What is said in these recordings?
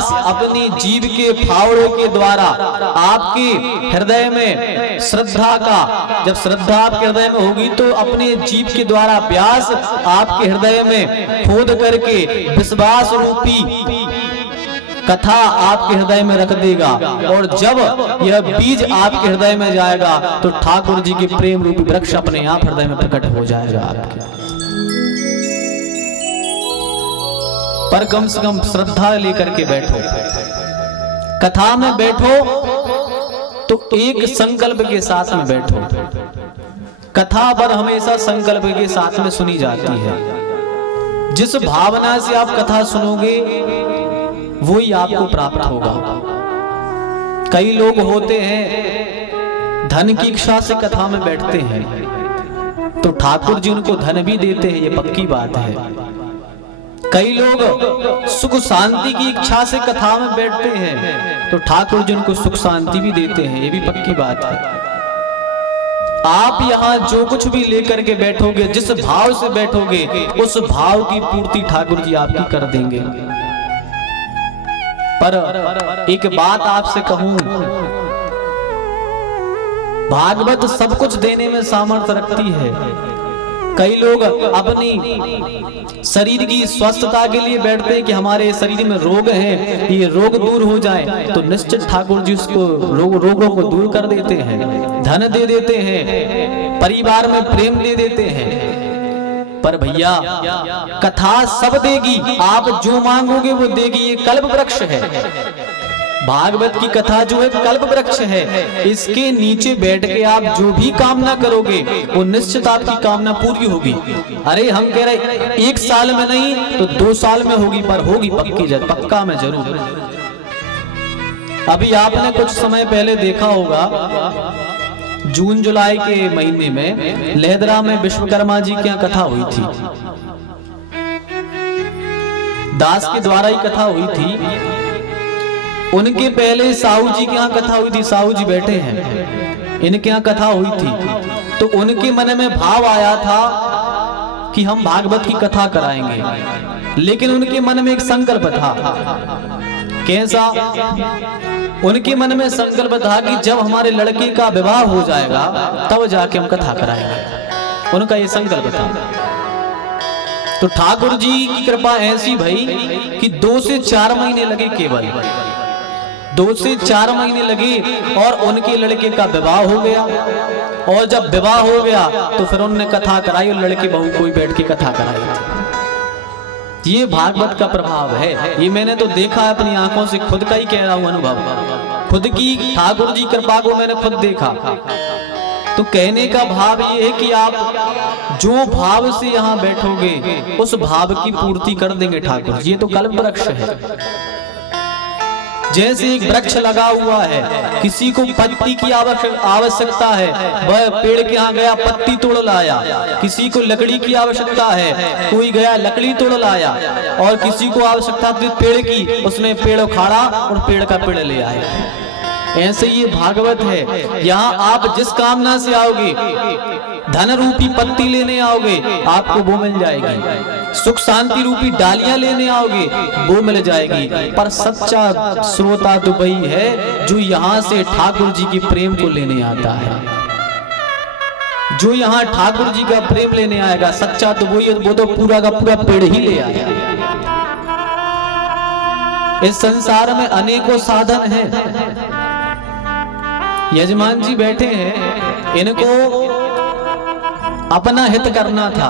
अपनी जीभ के फावड़ों के द्वारा आपके हृदय में श्रद्धा का, जब श्रद्धा आपके हृदय में होगी तो अपने जीभ के द्वारा व्यास आपके हृदय में खोद करके विश्वास रूपी कथा आपके हृदय में रख देगा। और जब यह बीज आपके हृदय में जाएगा तो ठाकुर जी के प्रेम रूपी वृक्ष अपने आप हृदय में प्रकट हो जाएगा आपके। पर कम से कम श्रद्धा लेकर के बैठो, कथा में बैठो तो एक संकल्प के साथ में बैठो। कथा पर हमेशा संकल्प के साथ में सुनी जाती है। जिस भावना से आप कथा सुनोगे वही आपको प्राप्त होगा। कई लोग होते हैं धन की इच्छा से कथा में बैठते हैं तो ठाकुर जी उनको धन भी देते हैं, ये पक्की बात है। कई लोग सुख शांति की इच्छा से कथा में बैठते हैं तो ठाकुर जी उनको सुख शांति भी देते हैं, ये भी पक्की बात है। आप यहाँ जो कुछ भी लेकर के बैठोगे, जिस भाव से बैठोगे, उस भाव की पूर्ति ठाकुर जी आपकी कर देंगे। पर एक बात आपसे कहूं, भागवत सब कुछ देने में सामर्थ्य रखती है। कई लोग अपनी शरीर की स्वस्थता के लिए बैठते हैं कि हमारे शरीर में रोग है, ये रोग दूर हो जाए, तो निश्चित ठाकुर जी उसको रोगों को दूर कर देते हैं, धन दे देते हैं, परिवार में प्रेम दे देते हैं। पर भैया कथा सब देगी, आप जो मांगोगे वो देगी। ये कल्प वृक्ष है, भागवत की कथा जो है कल्प वृक्ष है। इसके नीचे बैठ के आप जो भी कामना करोगे वो निश्चित आपकी कामना पूरी होगी। अरे हम कह रहे एक साल में नहीं तो 2 साल में होगी, पर होगी पक्की, पक्का में जरूर। अभी आपने कुछ समय पहले देखा होगा, जून जुलाई के महीने में लेहदरा में विश्वकर्मा जी की कथा हुई थी। दास के द्वारा ही कथा हुई थी। उनके पहले साहू जी के यहाँ कथा हुई थी, साहू जी बैठे हैं, इनके यहाँ कथा हुई थी। तो उनके मन में भाव आया था कि हम भागवत की कथा कराएंगे, लेकिन उनके मन में एक संकल्प था। कैसा? उनके मन में संकल्प था कि जब हमारे लड़के का विवाह हो जाएगा तब जाके हम कथा कराएंगे, उनका ये संकल्प था। तो ठाकुर जी की कृपा ऐसी भई कि 2 से 4 महीने लगे, केवल 2 से 4 महीने लगे और उनके लड़के का विवाह हो गया। और जब विवाह हो गया तो फिर उन्होंने कथा कराई और लड़के बहू को ही बैठ के कथा कराई। ये भागवत का प्रभाव है, ये मैंने तो देखा है अपनी आंखों से, खुद का ही कह रहा हूं अनुभव, खुद की ठाकुर जी कृपा को मैंने खुद देखा। तो कहने का भाव ये है कि आप जो भाव से यहाँ बैठोगे उस भाव की पूर्ति कर देंगे ठाकुर जी। ये तो कल्प वृक्ष है। जैसे एक वृक्ष लगा हुआ है, किसी को पत्ती की आवश्यकता है, वह पेड़ के यहाँ गया पत्ती तोड़ लाया। किसी को लकड़ी की आवश्यकता है, कोई गया लकड़ी तोड़ लाया। और किसी को आवश्यकता थी पेड़ की, उसने पेड़ उखाड़ा और पेड़ का पेड़ ले आया। ऐसे ये भागवत है। यहाँ आप जिस कामना से आओगे, धन रूपी पत्ती लेने आओगे आपको वो मिल जाएगी, सुख शांति रूपी डालियां लेने आओगे वो मिल जाएगी। पर सच्चा श्रोता तो वही है जो यहाँ से ठाकुर जी के प्रेम को लेने आता है। जो यहाँ ठाकुर जी का प्रेम लेने आएगा सच्चा तो वही, वो तो पूरा का पूरा पेड़ ही ले आया। इस संसार में अनेकों साधन हैं। यजमान जी बैठे हैं, इनको अपना हित करना था।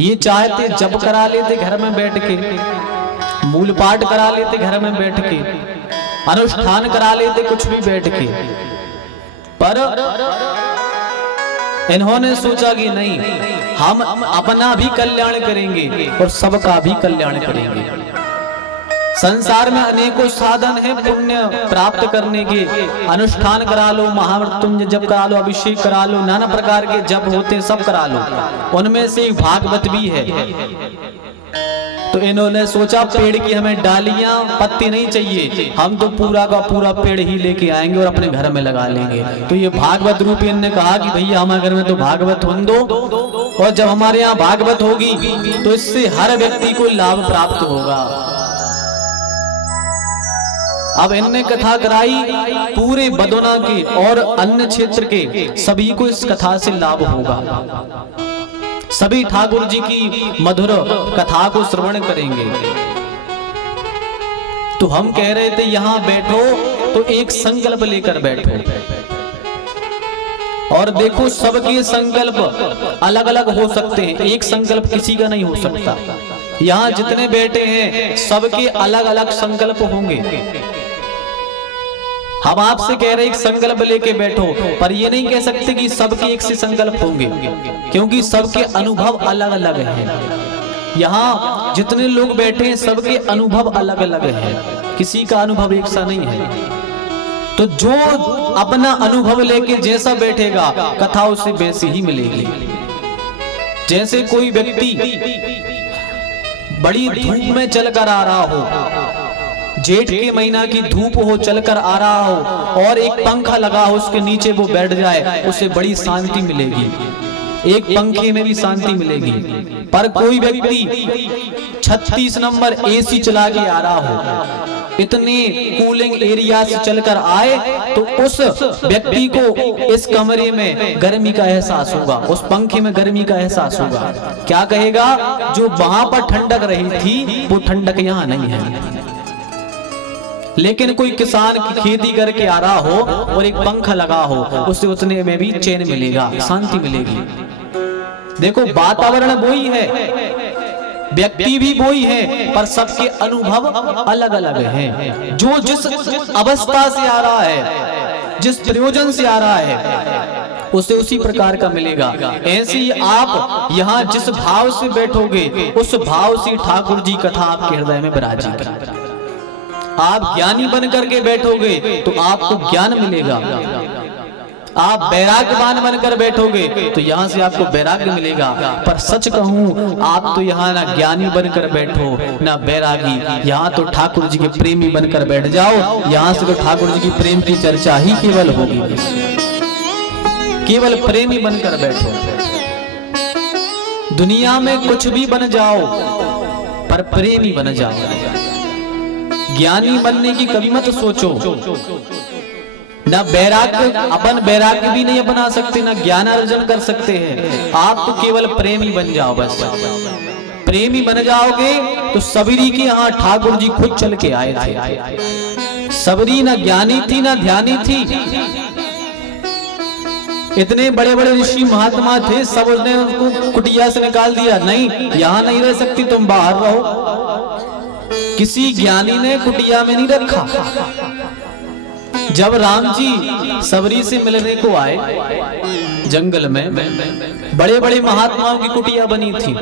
ये चाहते जप करा लेते घर में बैठ के, मूल पाठ करा लेते घर में बैठ के, अनुष्ठान करा लेते कुछ भी बैठ के। पर इन्होंने सोचा कि नहीं, हम अपना भी कल्याण करेंगे और सबका भी कल्याण करेंगे। संसार में अनेकों साधन हैं पुण्य प्राप्त करने के। अनुष्ठान करा लो, महामृत्युंजय जप करा लो, अभिषेक करा लो, नाना प्रकार के जप होते हैं सब करा लो। उनमें से एक भागवत भी है। तो इन्होंने सोचा पेड़ की हमें डालियां पत्ती नहीं चाहिए, हम तो पूरा का पूरा पेड़ ही लेके आएंगे और अपने घर में लगा लेंगे। तो ये भागवत रूपी इन्होंने कहा कि भैया हमारे घर में तो भागवत होने दो, और जब हमारे यहाँ भागवत होगी तो इससे हर व्यक्ति को लाभ प्राप्त होगा। अब इनने कथा कराई, पूरे बदोना के और अन्य क्षेत्र के सभी को इस कथा से लाभ होगा। सभी ठाकुर जी की मधुर कथा को श्रवण करेंगे। तो हम कह रहे थे यहां बैठो तो एक संकल्प लेकर बैठो, और देखो सबके संकल्प अलग अलग हो सकते हैं, एक संकल्प किसी का नहीं हो सकता। यहाँ जितने बैठे हैं सबके अलग अलग संकल्प होंगे। हम आपसे कह रहे एक संकल्प लेके बैठो, पर ये नहीं कह सकते कि सबके एक से संकल्प होंगे, क्योंकि सबके अनुभव अलग अलग हैं। यहाँ जितने लोग बैठे हैं सबके अनुभव अलग अलग हैं, किसी का अनुभव एक सा नहीं है। तो जो अपना अनुभव लेके जैसा बैठेगा कथा उसे वैसी ही मिलेगी। जैसे कोई व्यक्ति बड़ी धूप में चलकर आ रहा हो, जेठ के महीना की धूप हो, चलकर आ रहा हो और एक पंखा लगा हो उसके नीचे वो बैठ जाए, उसे बड़ी शांति मिलेगी, एक पंखे में भी शांति मिलेगी। पर कोई व्यक्ति 36 नंबर एसी चला के आ रहा हो, इतने कूलिंग एरिया से चलकर आए, तो उस व्यक्ति को इस कमरे में गर्मी का एहसास होगा, उस पंखे में गर्मी का एहसास होगा। क्या कहेगा? जो वहां पर ठंडक रही थी वो ठंडक यहाँ नहीं है। लेकिन कोई किसान की खेती करके आ रहा हो और एक पंखा लगा हो, उसे उतने में भी चैन मिलेगा, शांति मिलेगी। देखो वातावरण वही है, व्यक्ति भी वही है, पर सबके अनुभव अलग अलग हैं। जो जिस अवस्था से आ रहा है, जिस प्रयोजन से आ रहा है, उसे उसी प्रकार का मिलेगा। ऐसे ही आप यहाँ जिस भाव से बैठोगे उस भाव से ठाकुर जी कथा आपके हृदय में विराजेगी। आप ज्ञानी बन करके बैठोगे तो आपको ज्ञान मिलेगा। आप वैराग्यवान बनकर बैठोगे तो यहाँ से आपको वैराग्य मिलेगा। पर सच कहूँ, आप तो यहाँ ना ज्ञानी बनकर बैठो ना वैरागी, यहाँ तो ठाकुर जी के प्रेमी बनकर बैठ जाओ। यहाँ से तो ठाकुर जी की प्रेम की चर्चा ही केवल होगी, केवल प्रेमी बनकर बैठो। दुनिया में कुछ भी बन जाओ पर प्रेमी बन जाओ। ज्ञानी बनने की कभी मत सोचो, ना वैराग्य, अपन वैराग्य भी नहीं बना सकते, ना ज्ञान अर्जन कर सकते हैं। आप तो केवल प्रेमी बन जाओ, बस प्रेमी बन जाओगे तो सबरी के यहाँ ठाकुर जी खुद चल के आए थे। सबरी ना ज्ञानी थी ना ध्यानी थी, इतने बड़े बड़े ऋषि महात्मा थे, सब उसने उनको कुटिया से निकाल दिया। नहीं, यहाँ नहीं रह सकती, तुम बाहर रहो। किसी ज्ञानी ने कुटिया में नहीं रखा। जब राम जी सबरी से मिलने को आए जंगल में, बड़े बड़े महात्माओं की कुटिया बनी थी।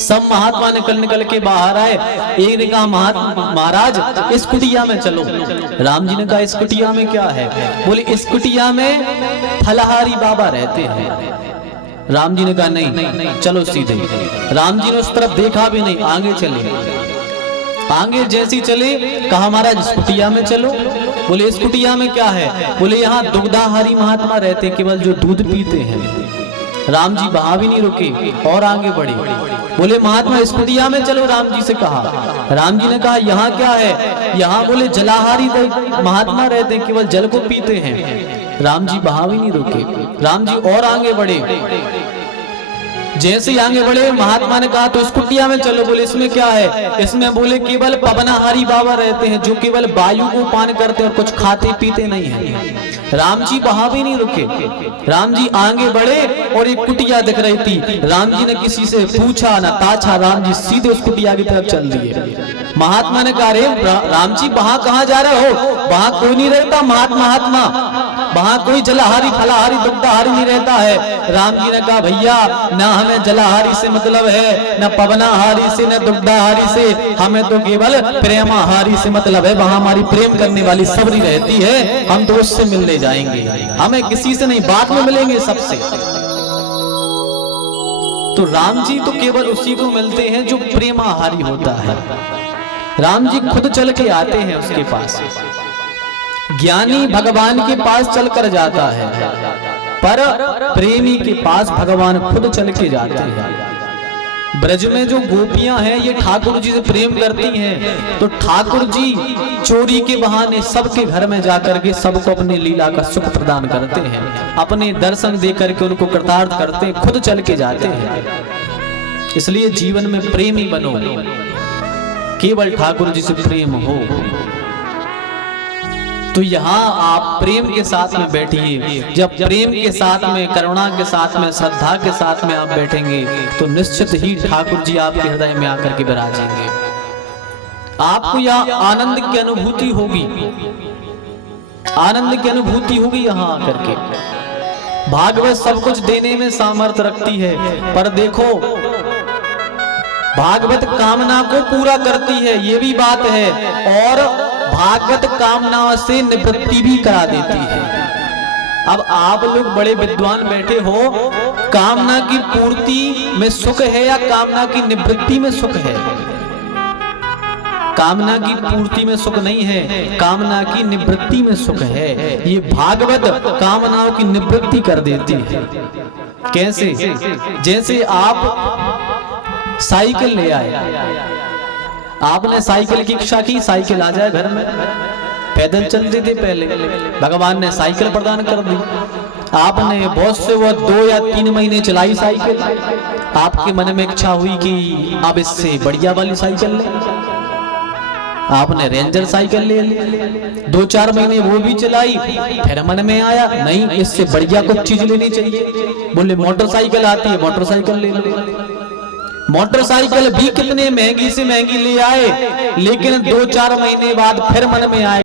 सब महात्मा निकल के बाहर आए। एक ने कहा महाराज इस कुटिया में चलो। राम जी ने कहा इस कुटिया में क्या है? बोले इस कुटिया में फलहारी बाबा रहते हैं। राम जी ने कहा नहीं, चलो सीधे। राम जी ने उस तरफ देखा भी नहीं, आगे चले। आगे जैसी चले, कहा महाराज इस कुटिया में चलो। बोले इस कुटिया में क्या है? बोले यहाँ दुग्धाहारी महात्मा रहते, केवल जो दूध पीते हैं। राम जी वहां भी नहीं रुके और आगे बढ़े। बोले महात्मा इस कुटिया में चलो, राम जी से कहा। राम जी ने कहा यहाँ क्या है? यहाँ बोले जलाहारी महात्मा रहते हैं, केवल जल को पीते हैं। राम जी वहां भी नहीं रुके, राम जी और आगे बढ़े। जैसे ही आगे बढ़े, महात्मा ने कहा तो इस कुटिया में चलो। बोले इसमें क्या है? इसमें बोले केवल पवनाहारी बाबा रहते हैं, जो केवल वायु को पान करते और कुछ खाते पीते नहीं है। राम जी वहां भी नहीं रुके, राम जी आगे बढ़े और एक कुटिया दिख रही थी। राम जी ने किसी से पूछा ना ताछा, राम जी सीधे उस कुटिया की तरफ चल दिए। महात्मा ने कहा अरे राम जी वहां कहाँ जा रहे हो? वहां कोई नहीं रहता महात्मा, वहां कोई जलाहारी फलाहारी दुग्धाहारी नहीं रहता है। राम जी ने कहा भैया ना हमें जलाहारी से मतलब है, ना पवनाहारी से, ना दुग्धाहारी से, हमें तो केवल प्रेमाहारी से मतलब है। वहां हमारी प्रेम करने वाली सबरी रहती है, हम तो उससे मिलने जाएंगे, हमें किसी से नहीं, बाद में मिलेंगे सबसे। तो राम जी तो केवल उसी को मिलते हैं जो प्रेमाहारी होता है। राम जी खुद चल के आते हैं उसके पास। ज्ञानी भगवान के पास चलकर जाता है, पर प्रेमी के पास भगवान खुद चल के जाते हैं। ब्रज में जो गोपियां हैं ये ठाकुर जी से प्रेम करती हैं, तो ठाकुर जी चोरी के बहाने सबके घर में जाकर के सबको अपनी लीला का सुख प्रदान करते हैं, अपने दर्शन दे करके उनको कृतार्थ करते हैं, खुद चल के जाते हैं। इसलिए जीवन में प्रेमी बनो, केवल ठाकुर जी से प्रेम हो। तो यहाँ आप प्रेम के साथ में बैठिए। जब प्रेम के साथ में, करुणा के साथ में, श्रद्धा के साथ में आप बैठेंगे तो निश्चित ही ठाकुर जी आपके हृदय में आकर के विराजेंगे। आपको यहाँ आनंद की अनुभूति होगी, आनंद की अनुभूति होगी यहाँ आकर के। भागवत सब कुछ देने में सामर्थ्य रखती है, पर देखो भागवत कामना को पूरा करती है, ये भी बात है, और भागवत कामनाओं से निवृत्ति भी करा देती है। अब आप लोग बड़े विद्वान बैठे हो, कामना की पूर्ति में सुख है या कामना की निवृत्ति में सुख है? कामना की पूर्ति में सुख नहीं है, कामना की निवृत्ति में सुख है। ये भागवत कामनाओं की निवृत्ति कर देती है। कैसे? जैसे आप साइकिल ले आए, आपने साइकिल की इच्छा की, साइकिल आ जाए घर में, पैदल चलते थे पहले, भगवान ने साइकिल प्रदान कर दी। आपने बहुत से वो 2 या 3 महीने चलाई साइकिल, आपके मन में इच्छा हुई कि अब इससे बढ़िया वाली साइकिल ले, आपने रेंजर साइकिल ले ली। 2-4 महीने वो भी चलाई, फिर मन में आया नहीं इससे बढ़िया कुछ चीज लेनी चाहिए, बोले मोटरसाइकिल आती है, मोटरसाइकिल ले लो। मोटरसाइकिल भी कितने महंगी से महंगी ले आए, लेकिन 2-4 महीने बाद फिर मन में आए